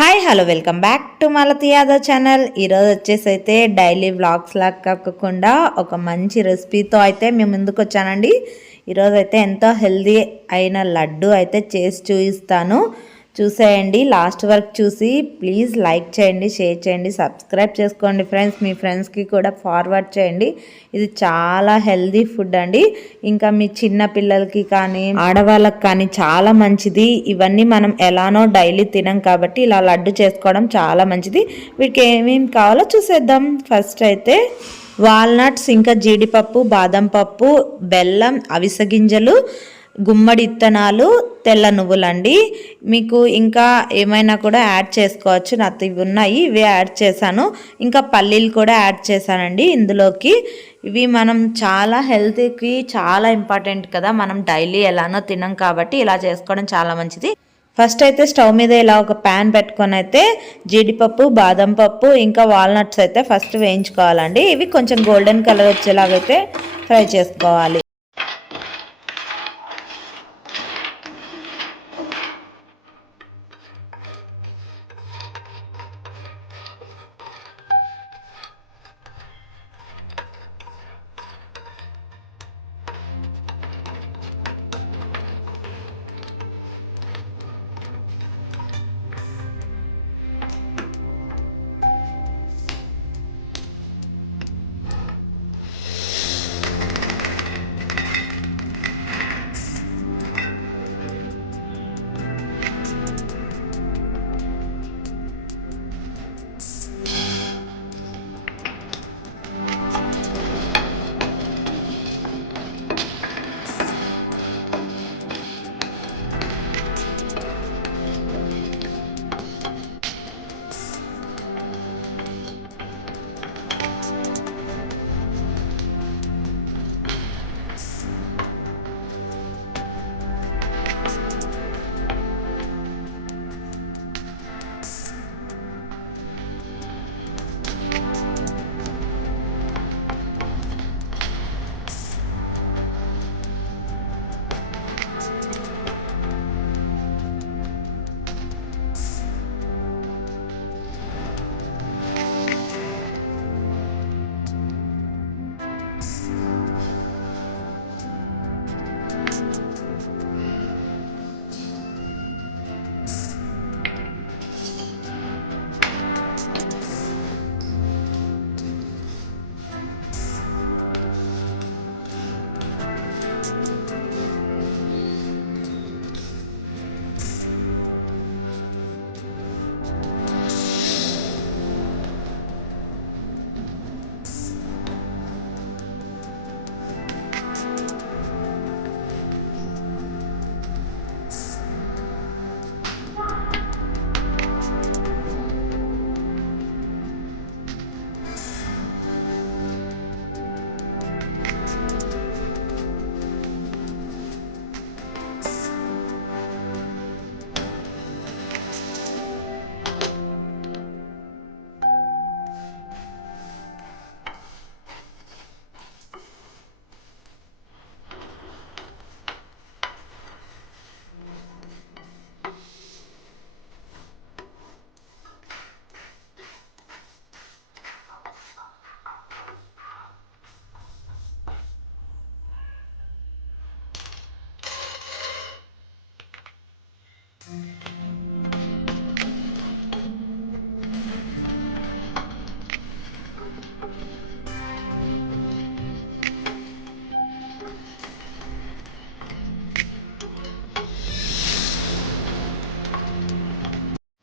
Hi hello welcome back to Malathi Yadav channel ఈరోజు వచ్చేసి అయితే డైలీ వ్లాగ్స్ లాగా కాకుండా ఒక మంచి రెసిపీతో అయితే మేము ముందుకు వచ్చానండి. ఈరోజు అయితే ఎంతో హెల్దీ అయిన లడ్డు అయితే చేసి చూపిస్తాను. చూసేయండి. లాస్ట్ వరకు చూసి ప్లీజ్ లైక్ చేయండి షేర్ చేయండి సబ్స్క్రైబ్ చేసుకోండి ఫ్రెండ్స్. మీ ఫ్రెండ్స్కి కూడా ఫార్వర్డ్ చేయండి. ఇది చాలా హెల్దీ ఫుడ్ అండి. ఇంకా మీ చిన్న పిల్లలకి కానీ ఆడవాళ్ళకి కానీ చాలా మంచిది. ఇవన్నీ మనం ఎలానో డైలీ తినం కాబట్టి ఇలా లడ్డు చేసుకోవడం చాలా మంచిది. వీటికి ఏమేమి కావాలో చూసేద్దాం. ఫస్ట్ అయితే వాల్నట్స్ ఇంకా జీడిపప్పు బాదం పప్పు బెల్లం అవిసె గింజలు గుమ్మడి ఇత్తనాలు తెల్ల నువ్వులండి. మీకు ఇంకా ఏమైనా కూడా యాడ్ చేసుకోవచ్చు. నాకు ఇవి ఉన్నాయి ఇవి యాడ్ చేశాను. ఇంకా పల్లీలు కూడా యాడ్ చేశానండి ఇందులోకి. ఇవి మనం చాలా హెల్త్కి చాలా ఇంపార్టెంట్ కదా. మనం డైలీ ఎలానో తినం కాబట్టి ఇలా చేసుకోవడం చాలా మంచిది. ఫస్ట్ అయితే స్టవ్ మీద ఇలా ఒక ప్యాన్ పెట్టుకొని అయితే జీడిపప్పు బాదం పప్పు ఇంకా వాల్నట్స్ అయితే ఫస్ట్ వేయించుకోవాలండి. ఇవి కొంచెం గోల్డెన్ కలర్ వచ్చేలాగైతే ఫ్రై చేసుకోవాలి.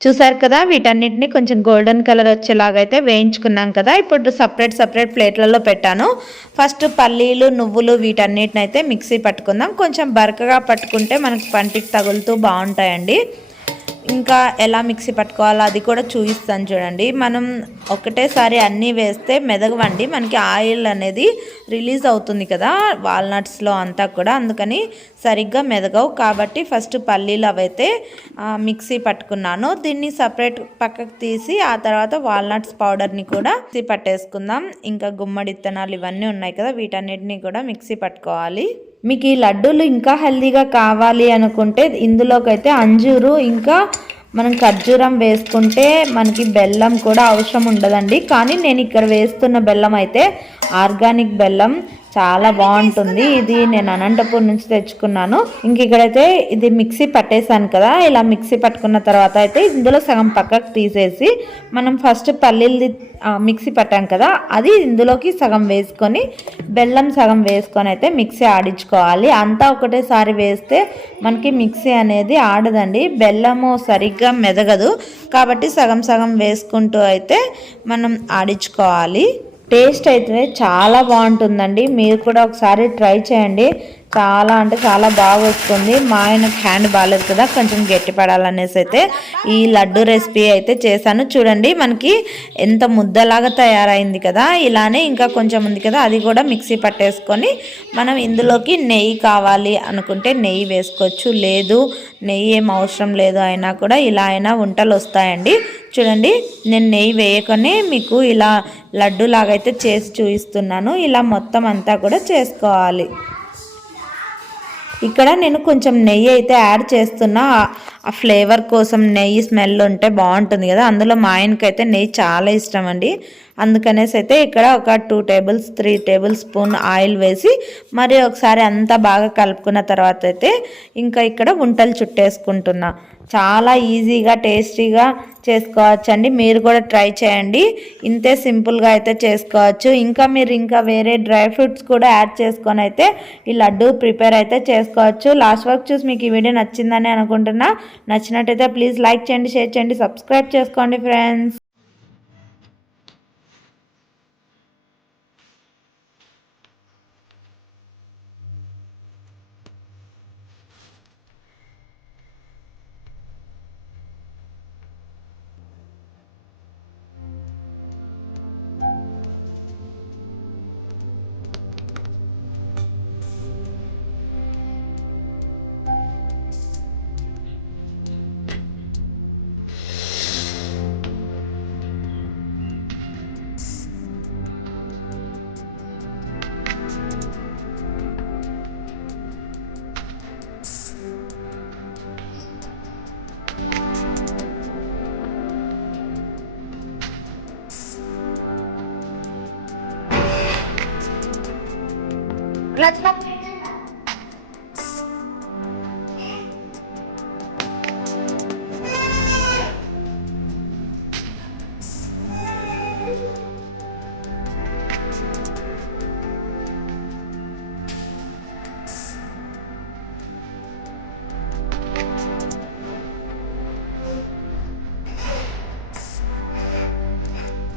చూసారు కదా వీటన్నిటిని కొంచెం గోల్డెన్ కలర్ వచ్చేలాగా అయితే వేయించుకున్నాం కదా. ఇప్పుడు సపరేట్ సపరేట్ ప్లేట్లలో పెట్టాను. ఫస్ట్ పల్లీలు నువ్వులు వీటన్నిటిని అయితే మిక్సీ పట్టుకుందాం. కొంచెం బరకగా పట్టుకుంటే మనకు పంటికి తగులుతూ బాగుంటాయండి. ఇంకా ఎలా మిక్సీ పట్టుకోవాలో అది కూడా చూపిస్తాను చూడండి. మనం ఒకటేసారి అన్నీ వేస్తే మెదగవండి. మనకి ఆయిల్ అనేది రిలీజ్ అవుతుంది కదా వాల్నట్స్లో అంతా కూడా. అందుకని సరిగ్గా మెదగవు. కాబట్టి ఫస్ట్ పల్లీలు అవైతే మిక్సీ పట్టుకున్నాను. దీన్ని సపరేట్ పక్కకు తీసి ఆ తర్వాత వాల్నట్స్ పౌడర్ని కూడా మిక్సీ పట్టేసుకుందాం. ఇంకా గుమ్మడి ఇత్తనాలు ఇవన్నీ ఉన్నాయి కదా వీటన్నిటిని కూడా మిక్సీ పట్టుకోవాలి. మీకు ఈ లడ్డూలు ఇంకా హెల్దీగా కావాలి అనుకుంటే ఇందులోకైతే అంజూరు ఇంకా మనం ఖర్జూరం వేసుకుంటే మనకి బెల్లం కూడా అవసరం ఉండదండి. కానీ నేను ఇక్కడ వేస్తున్న బెల్లం అయితే ఆర్గానిక్ బెల్లం చాలా బాగుంటుంది. ఇది నేను అనంతపూర్ నుంచి తెచ్చుకున్నాను. ఇంక ఇక్కడైతే ఇది మిక్సీ పట్టేశాను కదా. ఇలా మిక్సీ పట్టుకున్న తర్వాత అయితే ఇందులో సగం పక్కకు తీసేసి మనం ఫస్ట్ పల్లీలది మిక్సీ పట్టాం కదా. అది ఇందులోకి సగం వేసుకొని బెల్లం సగం వేసుకొని అయితే మిక్సీ ఆడించుకోవాలి. అంతా ఒకటేసారి వేస్తే మనకి మిక్సీ అనేది ఆడదండి. బెల్లము సరిగ్గా మెదగదు. కాబట్టి సగం సగం వేసుకుంటూ అయితే మనం ఆడించుకోవాలి. టేస్ట్ అయితే చాలా బాగుంటుందండి. మీరు కూడా ఒకసారి ట్రై చేయండి. చాలా అంటే చాలా బాగా వస్తుంది. మా ఆయనకు హ్యాండ్ బాగాలేదు కదా కొంచెం గట్టి పడాలనేసి అయితే ఈ లడ్డు రెసిపీ అయితే చేశాను. చూడండి మనకి ఎంత ముద్దలాగా తయారైంది కదా ఇలానే ఇంకా కొంచెం ఉంది కదా అది కూడా మిక్సీ పట్టేసుకొని మనం ఇందులోకి నెయ్యి కావాలి అనుకుంటే నెయ్యి వేసుకోవచ్చు. లేదు నెయ్యి ఏం అవసరం లేదు అయినా కూడా ఇలా అయినా వంటలు వస్తాయండి. చూడండి నేను నెయ్యి వేయకొని మీకు ఇలా లడ్డు లాగైతే చేసి చూపిస్తున్నాను. ఇలా మొత్తం అంతా కూడా చేసుకోవాలి. ఇక్కడ నేను కొంచెం నెయ్యి అయితే యాడ్ చేస్తున్నా. ఆ ఫ్లేవర్ కోసం నెయ్యి స్మెల్ ఉంటే బాగుంటుంది కదా. అందులో మా ఆయనకైతే నెయ్యి చాలా ఇష్టం అండి. అందుకనేసి అయితే ఇక్కడ ఒక two tables three tablespoon oil వేసి మరి ఒకసారి అంతా బాగా కలుపుకున్న తర్వాత అయితే ఇంకా ఇక్కడ వంటలు చుట్టేసుకుంటున్నా. చాలా ఈజీగా టేస్టీగా చేసుకోవచ్చండి. మీరు కూడా ట్రై చేయండి. ఇంతే సింపుల్గా అయితే చేసుకోవచ్చు. ఇంకా మీరు ఇంకా వేరే డ్రై ఫ్రూట్స్ కూడా యాడ్ చేసుకొని అయితే ఈ లడ్డు ప్రిపేర్ అయితే చేసుకోవచ్చు. లాస్ట్ వర్క్ చూసి మీకు ఈ వీడియో నచ్చిందని అనుకుంటున్నా. నచ్చినట్టయితే ప్లీజ్ లైక్ చేయండి షేర్ చేయండి సబ్స్క్రైబ్ చేసుకోండి ఫ్రెండ్స్. Let's not